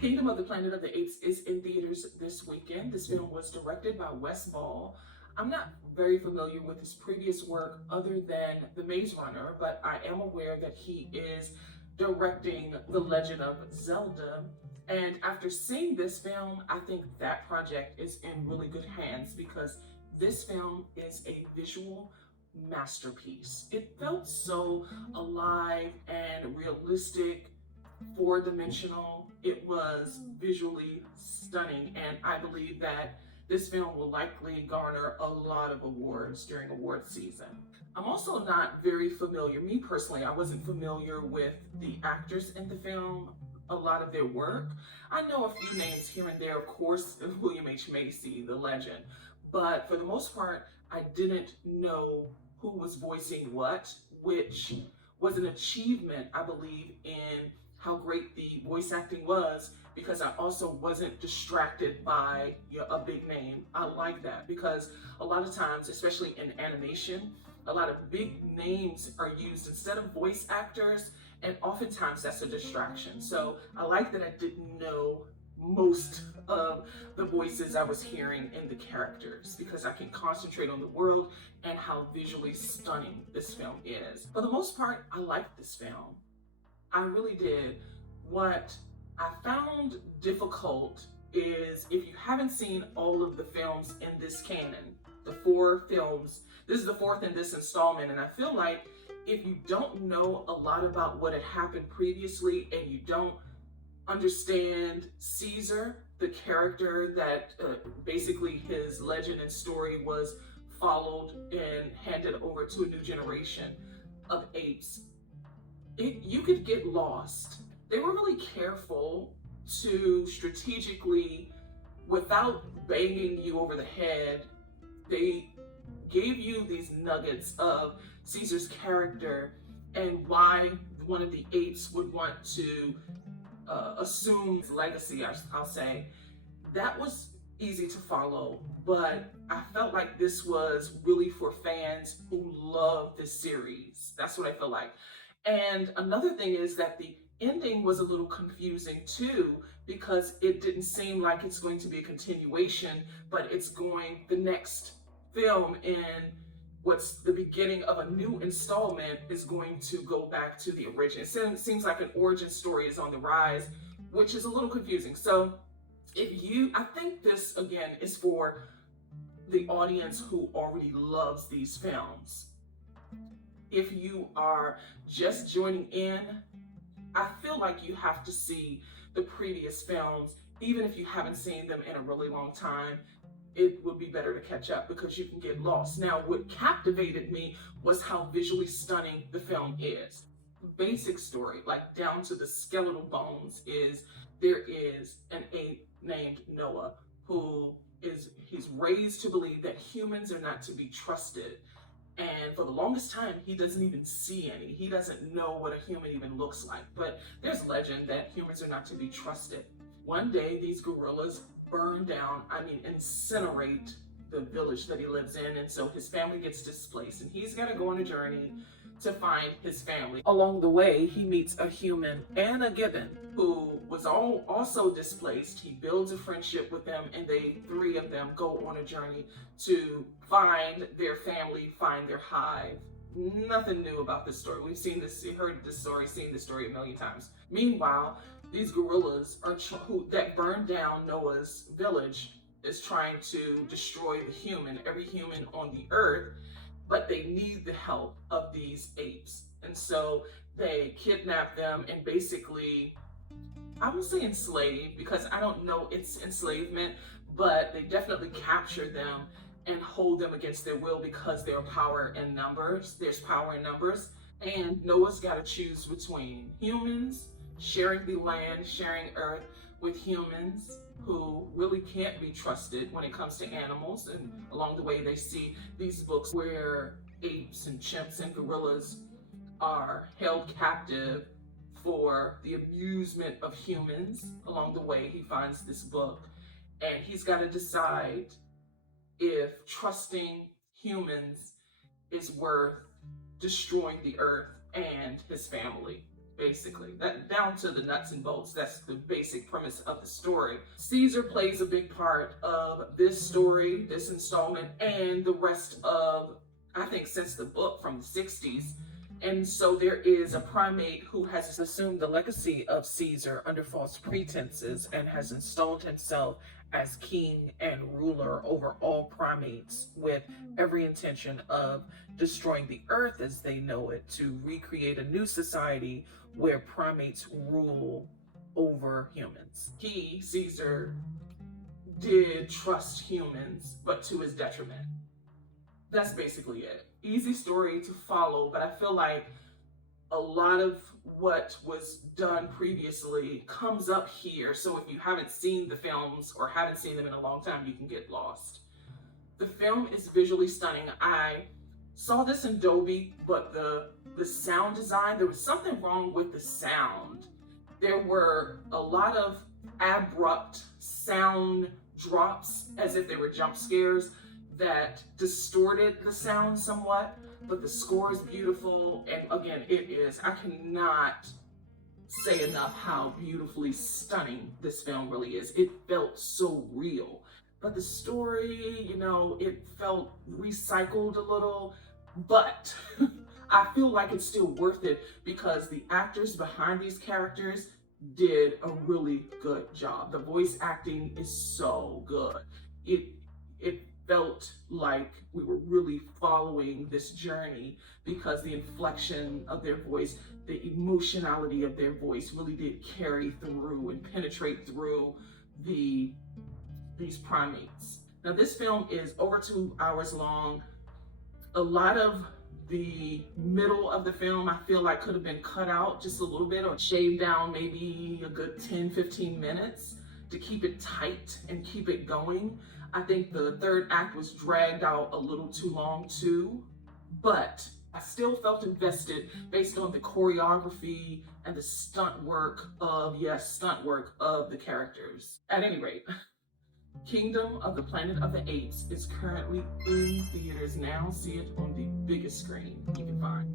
Kingdom of the Planet of the Apes is in theaters this weekend. This film was directed by Wes Ball. I'm not very familiar with his previous work other than The Maze Runner, but I am aware that he is directing The Legend of Zelda. And after seeing this film, I think that project is in really good hands because this film is a visual masterpiece. It felt so alive and realistic, four-dimensional. It was visually stunning, and I believe that this film will likely garner a lot of awards during award season. I'm also not very familiar, me personally, I wasn't familiar with the actors in the film, a lot of their work. I know a few names here and there, of course, William H. Macy, the legend, but for the most part, I didn't know who was voicing what, which was an achievement, I believe, in how great the voice acting was, because I also wasn't distracted by a big name. I like that because a lot of times, especially in animation, a lot of big names are used instead of voice actors, and oftentimes that's a distraction. So I like that I didn't know most of the voices I was hearing in the characters because I can concentrate on the world and how visually stunning this film is. For the most part, I liked this film. I really did. What I found difficult is if you haven't seen all of the films in this canon, the four films, this is the fourth in this installment, and I feel like if you don't know a lot about what had happened previously and you don't understand Caesar, the character that basically his legend and story was followed and handed over to a new generation of apes, you could get lost. They were really careful to strategically, without banging you over the head, they gave you these nuggets of Caesar's character and why one of the apes would want to assume his legacy, I'll say. That was easy to follow, but I felt like this was really for fans who love this series. That's what I feel like. And another thing is that the ending was a little confusing too, because it didn't seem like it's going to be a continuation, but it's going, the next film in what's the beginning of a new installment is going to go back to the origin. It seems like an origin story is on the rise, which is a little confusing. So I think this again is for the audience who already loves these films. If you are just joining in, I feel like you have to see the previous films, even if you haven't seen them in a really long time. It would be better to catch up because you can get lost. Now, what captivated me was how visually stunning the film is. Basic story, like down to the skeletal bones, is there is an ape named Noah he's raised to believe that humans are not to be trusted. And for the longest time, he doesn't even see any. He doesn't know what a human even looks like. But there's legend that humans are not to be trusted. One day, these gorillas incinerate the village that he lives in. And so his family gets displaced. And he's got to go on a journey to find his family. Along the way, he meets a human and a gibbon who was also displaced. He builds a friendship with them, and three of them go on a journey to find their family, find their hive. Nothing new about this story. We've seen this, heard this story, seen this story a million times. Meanwhile, these gorillas that burned down Noah's village is trying to destroy every human on the earth, but they need the help of these apes. And so they kidnap them and basically, I won't say enslave because I don't know it's enslavement, but they definitely capture them and hold them against their will because there's power in numbers. And Noah's got to choose between humans, sharing the land, sharing earth with humans who really can't be trusted when it comes to animals. And along the way, they see these books where apes and chimps and gorillas are held captive for the amusement of humans. Along the way, he finds this book, and he's got to decide if trusting humans is worth destroying the earth and his family. basically. That down to the nuts and bolts. That's the basic premise of the story. Caesar plays a big part of this story, this installment, and the rest of, I think, since the book from the 60s. And so there is a primate who has assumed the legacy of Caesar under false pretenses and has installed himself as king and ruler over all primates with every intention of destroying the earth as they know it to recreate a new society where primates rule over humans. He, Caesar, did trust humans, but to his detriment. That's basically it. Easy story to follow, but I feel like a lot of what was done previously comes up here. So if you haven't seen the films or haven't seen them in a long time, you can get lost. The film is visually stunning. I saw this in Dolby, but the sound design, there was something wrong with the sound. There were a lot of abrupt sound drops as if they were jump scares that distorted the sound somewhat, but the score is beautiful. And again, it is, I cannot say enough how beautifully stunning this film really is. It felt so real. But the story, it felt recycled a little, but I feel like it's still worth it because the actors behind these characters did a really good job. The voice acting is so good. It felt like we were really following this journey because the inflection of their voice, the emotionality of their voice really did carry through and penetrate through these primates. Now this film is over 2 hours long. A lot of the middle of the film I feel like could have been cut out just a little bit or shaved down maybe a good 10-15 minutes to keep it tight and keep it going. I think the third act was dragged out a little too long too, but I still felt invested based on the choreography and the stunt work of the characters. At any rate, Kingdom of the Planet of the Apes is currently in theaters now. See it on the biggest screen you can find.